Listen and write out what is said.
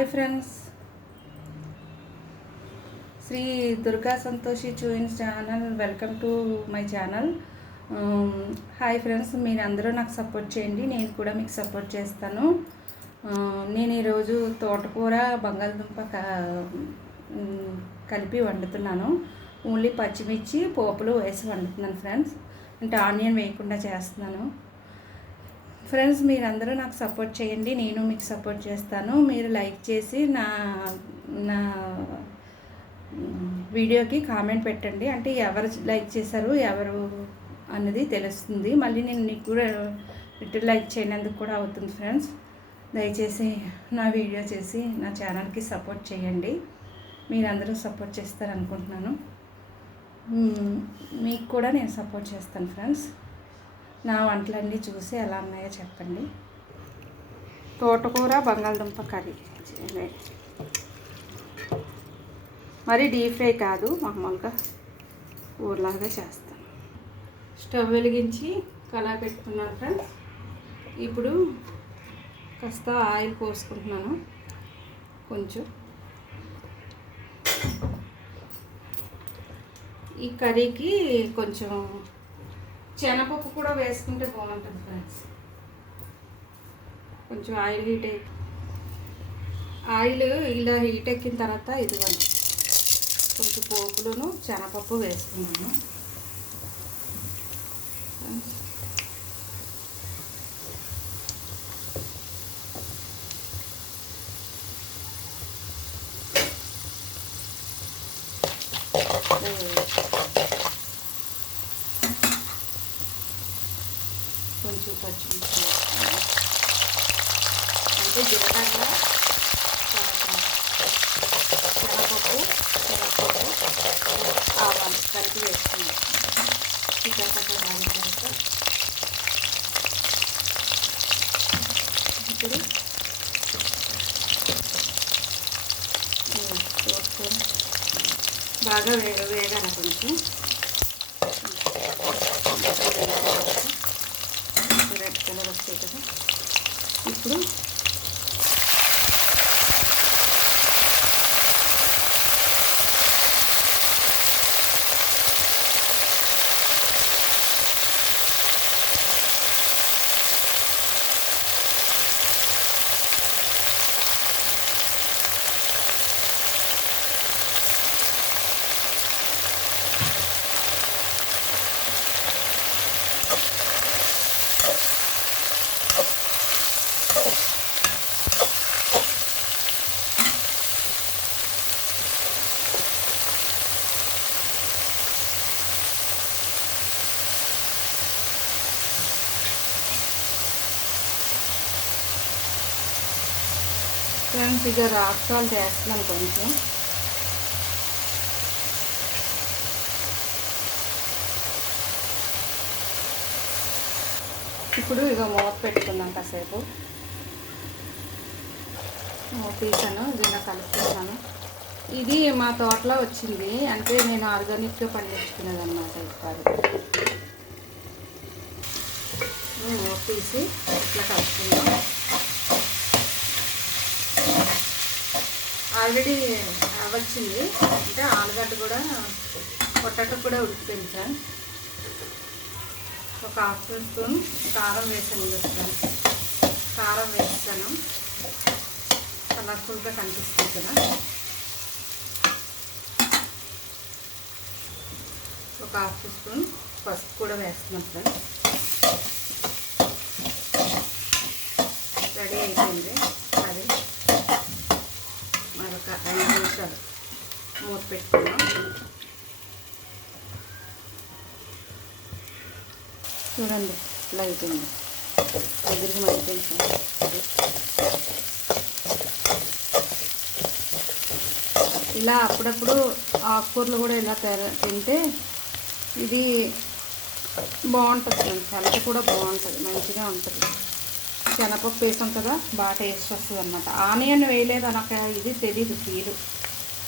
Hi friends. Shri Durga Santoshi చూయిన్స్ channel welcome to my channel. Hi friends మీరందరూ నాకు support చేయండి నేను కూడా మీకు సపోర్ట్ చేస్తాను. నేను ఈరోజు తోటకూర బంగాళదుంప క- కలిపి వండుతున్నాను. ఓన్లీ పచ్చిమిర్చి పోపులు వేసి వండుతున్నాను ఫ్రెండ్స్. అంటే ఆనియన్ వేయకుండా చేస్తున్నాను. ఫ్రెండ్స్ మీరందరూ నాకు సపోర్ట్ చేయండి. నేను మీకు సపోర్ట్ చేస్తాను. మీరు లైక్ చేసి నా నా వీడియోకి కామెంట్ పెట్టండి. అంటే ఎవరు లైక్ చేశారు ఎవరు అన్నది తెలుస్తుంది. మళ్ళీ నేను నీకు కూడా రిటర్న్ లైక్ చేయనందుకు కూడా అవుతుంది ఫ్రెండ్స్. దయచేసి నా వీడియో చేసి నా ఛానల్కి సపోర్ట్ చేయండి. మీరందరూ సపోర్ట్ చేస్తారనుకుంటున్నాను. మీకు కూడా నేను సపోర్ట్ చేస్తాను ఫ్రెండ్స్. నా వంటలన్నీ చూసి ఎలా ఉన్నాయో చెప్పండి. తోటకూర బంగాళదుంప కర్రీ. మరి డీప్ ఫ్రై కాదు మామూలుగా ఊర్లాగా చేస్తాను స్టవ్ వెలిగించి కళా పెట్టుకున్నాను ఫ్రెండ్స్. ఇప్పుడు కాస్త ఆయిల్ పోసుకుంటున్నాను. కొంచెం. ఈ కర్రీకి కొంచెం శనగపప్పు కూడా వేసుకుంటే బాగుంటుంది ఫ్రెండ్స్ కొంచెం ఆయిల్ హీట్ అయి ఆయిల్ ఇలా హీట్ ఎక్కిన తర్వాత ఇదిగోండి కొంచెం పోపులను శనగపప్పు వేసుకున్నాను. కొంచెం పచ్చిమిర్చి వేసుకున్నాను అంటే జీలకర్ర శనగపప్పు శనగపప్పు ఆవాలు కలిపి వేసుకున్నాను చికెన్ కట్ట దాని తర్వాత ఇప్పుడు బాగా వేగ వేగాలి కొంచెం రెడ్ కలర్ వస్తాయి కదా ఇప్పుడు ఫ్రెండ్స్ ఇక రాక్ సాల్ట్ వేస్తున్నాను కొంచెం. ఇప్పుడు ఇక మూత పెట్టుకుందాం కాసేపు. తీసాను దీన్ని కలుపుతున్నాను. ఇది మా తోటలో వచ్చింది అంటే నేను ఆర్గానిక్గా పండించుకునేది అనమాట ఇప్పుడు తీసి ఇట్లా కలుపుకుందాం. ఆల్రెడీ వచ్చింది. అంటే ఆలుగడ్డ కూడా పొటాటో కూడా ఉడికిపోయింది సార్. ఒక హాఫ్ టీ స్పూన్ కారం వేసాను వేస్తాను కారం వేస్తాను. కలర్ఫుల్గా కనిపిస్తుంది కదా. ఒక హాఫ్ టీ స్పూన్ పసుపు కూడా వేస్తున్నాం సార్. రెడీ అయిపోయింది. పెట్టుకున్నాం చూడండి ఇలా అయిపోయింది. ఎదురుగా అయిపోయింది సార్ ఇలా అప్పుడప్పుడు ఆకుకూరలు కూడా ఇలా తింటే ఇది బాగుంటుంది ఫ్రెండ్స్. హెల్త్ కూడా బాగుంటుంది మంచిగా ఉంటుంది. శనగపప్పు వేసాం కదా బాగా టేస్ట్ వస్తుంది అనమాట ఆనియన్ వేయలేదు అనక ఇది తెలీదు తీరు.